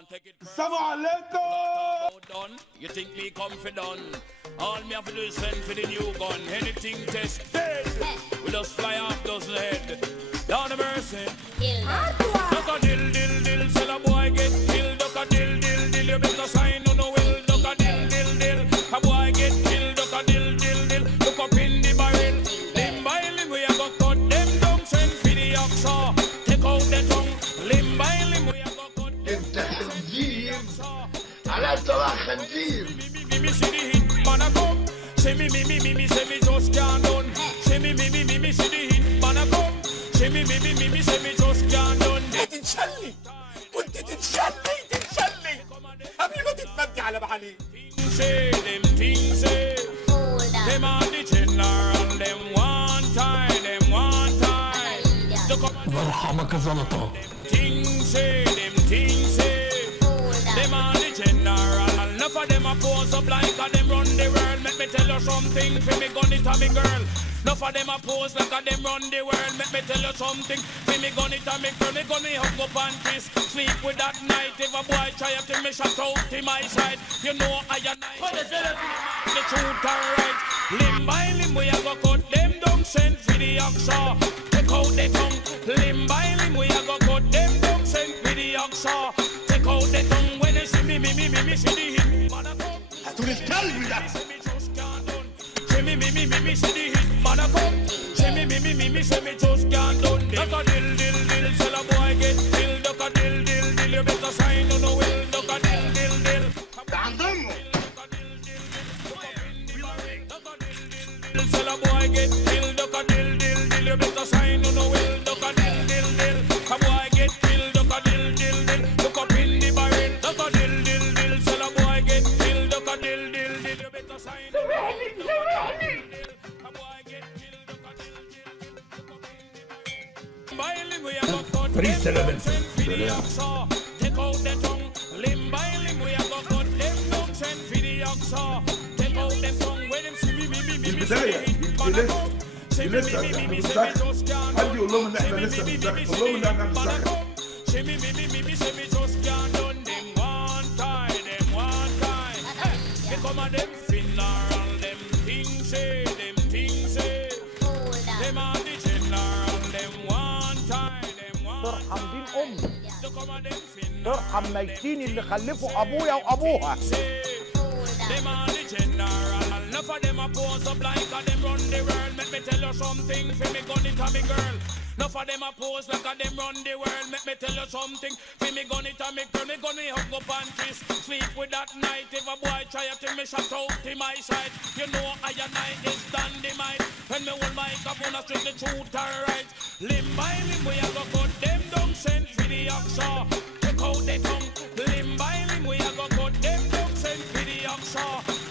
السلام عليكم. You think me confident? All me have to do is send for the new gun. Anything tested, we just fly off dozen head. Down the mercy. Duck a dill dill dill, sell a boy get killed. Duck a dill dill dill, you better sign on no will. Duck a dill dill dill, a boy get killed. Duck a dill dill dill, look up in the barrel. Limb by limb we a go cut them down. Send for the oxa, take out the tongue. Limb by limb we a go cut them. انت خنزير على طلع خنزير. Man a come, say me say me just can't done. Say me see the hit, man a come. Say me say me just can't done. تنشلي كنت تنشلي قبل ما تتمدي على بعلي. Say them things say, them are the general, them one time. برحمك زلطة. Things say, them are the general. Enough of them a pose up like a them run the world. Make me tell you something, for me gun it a me girl. Enough of them a pose like a them run the world. Make me tell you something, for me gun it a me girl. Me gun me hug up and kiss, sleep with that night. If a boy try to me shut out to my side, you know I and I. The truth alright. Limb by limb we a go cut them down. Send for the oxa, take out the tongue. Limb by limb we a go cut them down. Send for the oxa, take out the tongue. When they see me see the hit. هاتولي الكلب ده. Say me see the hit. Man a come. Say me say me just can't done. Duck a dill dill dill, sell a boy get killed. Duck a dill dill dill, you better sign on no will. Duck a dill dill dill. ده عند امه. Sell a boy get killed. Duck a dill dill dill, you better sign on no will. Duck a dill dill dill. A boy get killed. Duck a dill dill dill. Look up in the barrel. Duck a dill dill dill, sell a boy get killed. Duck a dill dill dill, you better sign on no will. فريق سلامة. Take out the tongue, limb by limb we a go cut them down. Send for the oxa, take out the tongue. When them see me البداية لسه حد يقول لهم ان احنا لسه بنسخن. قول لهم ان احنا بنسخن. Say me say me just can't done. Them one time. Become a them funeral, them things say. Them are the general, them one time. ترحم دين امي، ترحم ميتين اللي خلفوا ابويا وابوها. Them are the general. Enough of them a pose up like a them run the world. Make me tell you something, for me gun it a me girl. Enough of them a pose like a them run the world. Make me tell you something, for me gun it a me girl. Me gun me hug up and kiss, sleep with that night. If a boy try to me shut out to my side, you know I and I is dynamite. When me hold my cup on a string, the truth alright. Limb by limb we a go cut them down. Send for the oxa, take out the tongue. Limb by limb we a go cut them down. Send for the oxa,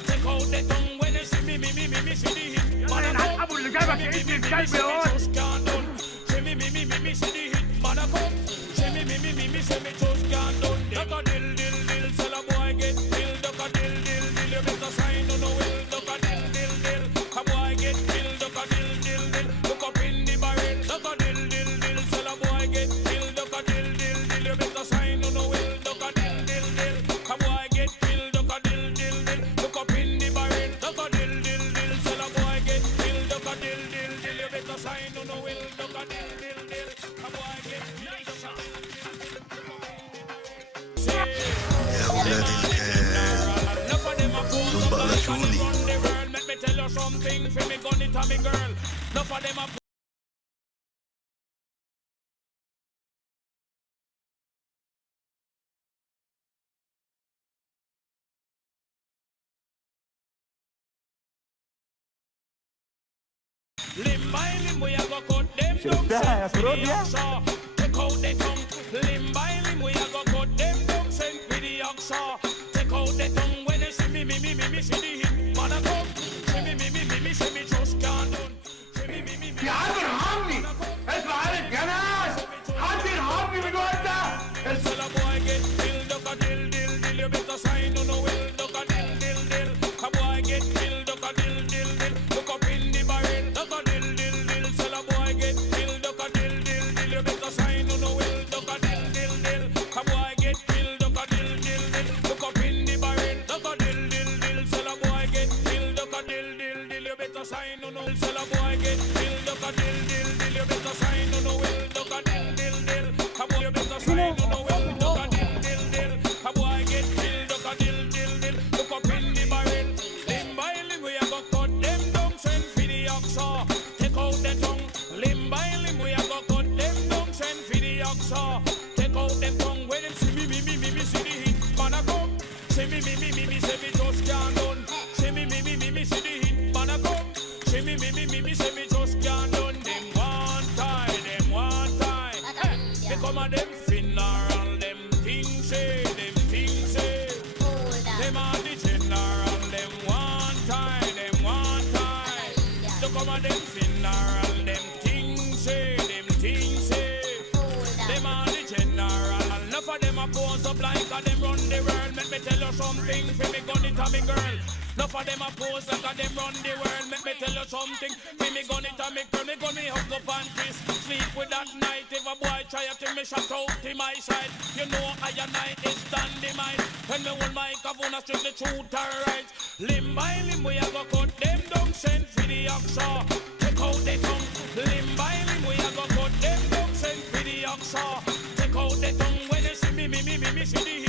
take out the tongue. When they see me see the hit. وانا العقب اللي جابك ابن الكلب يا واد. Say me see the hit. Man a come. Say me say me just can't done. Duck a dill dill dill, sell a boy get killed. Duck a dill dill dill, you better sign on no will. Duck a dill dill dill, a boy get killed. Duck a dill dill dill, look up in the barrel. Duck a dill dill dill, sell a boy get killed. Duck a dill dill dill, you better sign on no will. Duck a dill dill dill, a boy get killed. Duck a dill dill dill, look up in the barrel. Duck a dill dill dill, sell a boy get killed. Duck a dill dill dill, you better sign on no will. Duck a dill dill dill, a boy get killed. يا ولاد دول بقلشوني. Let me tell you something, for me gun it a me girl. Enough of them a limb by limb we a go cut them down. شفتها يا سروديا؟ Take out the tongue. Limb by limb we a go cut them down. Send for the oxa, take out the tongue. When they see me see the hit. Man a come. Say me say me just can't done. يا عم ارحمني، اسمع على الجناز، حد يرحمني من وقت ده. Sell a boy get killed. Duck a dill dill dill, you better sign on no will. Duck a dill dill dill, a boy get killed. Duck a dill dill dill, look up in the barrel. Duck a dill dill dill, sell a boy get killed. Duck a dill dill dill, you better sign on no will. Duck a dill dill Take out them tongue when them see me, see the hit. Man a come, see me, say me just can't done. See me, see the hit. Man a come, see me, say me just can't done. Them one time. Hey, they come a them funeral, them things say. Them are the general, them one time. They come a them funeral, them things say. Them are the general. Enough of them a pose up like a them run the world. Let me tell you something, for me gun it a me girl. Enough of them a pose like a them run the world. Let me tell you something, for me gun it a me girl. Me gun me hug up and kiss. Sleep with that night. If a boy try to me shut out to my side, you know I and I is dynamite. When me hold my cavuna strip the truth or right. Limb by limb we a go cut them down. Send for the oxa. Take out the tongue. Limb by limb we a go cut them down. Send for the oxa. Take out the tongue when they see me see the